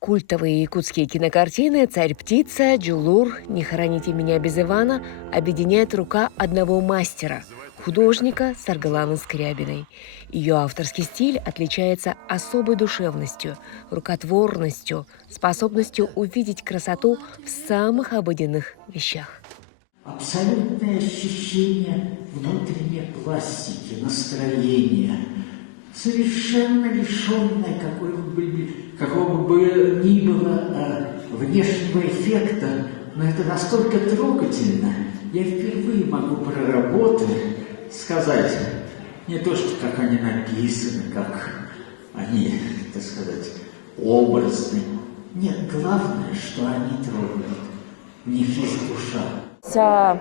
Культовые якутские кинокартины «Царь-птица», «Джулур», «Не хороните меня без Ивана» объединяет рука одного мастера – художника Саргаланы Скрябиной. Ее авторский стиль отличается особой душевностью, рукотворностью, способностью увидеть красоту в самых обыденных вещах. Абсолютное ощущение внутренней пластики, настроения, совершенно лишенное какого бы ни было внешнего эффекта, но это настолько трогательно. Я впервые могу про работы сказать не то, что как они написаны, как они, так сказать, образны. Нет, главное, что они трогают. В них есть душа. Вся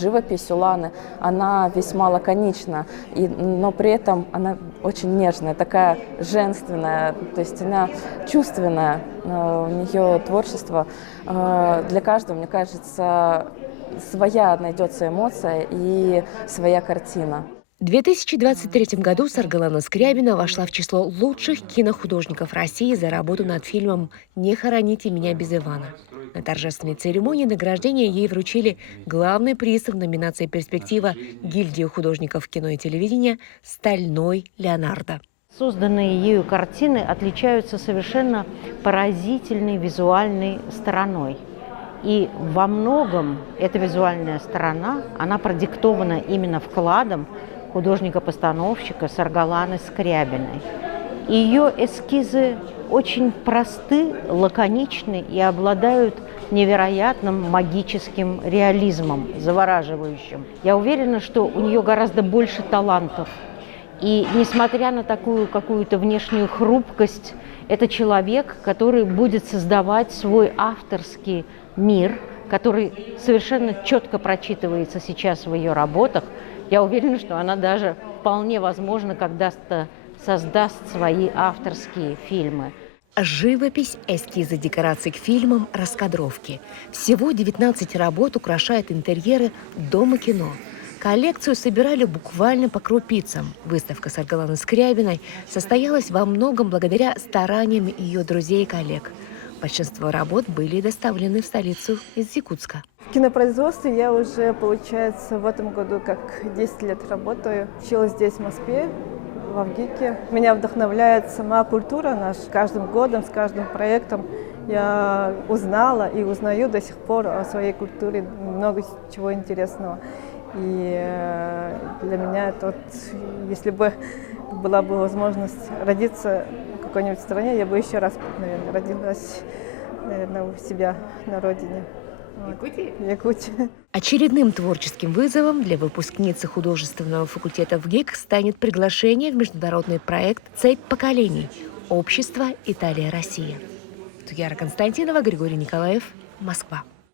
живопись Уланы, она весьма лаконична, но при этом она очень нежная, такая женственная, то есть она чувственная. У нее творчество для каждого, мне кажется, своя найдется эмоция и своя картина. В 2023 году Саргалана Скрябина вошла в число лучших кинохудожников России за работу над фильмом «Не хороните меня без Ивана». На торжественной церемонии награждения ей вручили главный приз в номинации «Перспектива» гильдии художников кино и телевидения «Стальной Леонардо». Созданные ею картины отличаются совершенно поразительной визуальной стороной. И во многом эта визуальная сторона, она продиктована именно вкладом художника-постановщика Саргаланы Скрябиной. Ее эскизы очень просты, лаконичны и обладают невероятным магическим реализмом, завораживающим. Я уверена, что у нее гораздо больше талантов. И несмотря на такую какую-то внешнюю хрупкость, это человек, который будет создавать свой авторский мир, который совершенно четко прочитывается сейчас в ее работах. Я уверена, что она даже вполне возможно когда-то создаст свои авторские фильмы. Живопись, эскизы декораций к фильмам, раскадровки. Всего 19 работ украшают интерьеры Дома кино. Коллекцию собирали буквально по крупицам. Выставка Саргаланы Скрябиной состоялась во многом благодаря стараниям ее друзей и коллег. Большинство работ были доставлены в столицу из Якутска. В кинопроизводстве я уже, получается, в этом году как 10 лет работаю. Училась здесь, в Москве, в Авгике. Меня вдохновляет сама культура наша. С каждым годом, с каждым проектом я узнала и узнаю до сих пор о своей культуре много чего интересного. И для меня это вот, если бы была бы возможность родиться в какой-нибудь стране, я бы еще раз, наверное, родилась, наверное, у себя на родине. Якутии? Якутия. Очередным творческим вызовом для выпускницы художественного факультета ВГИК станет приглашение в международный проект «Цепь поколений. Общество Италия-Россия». Туяра Константинова, Григорий Николаев, Москва.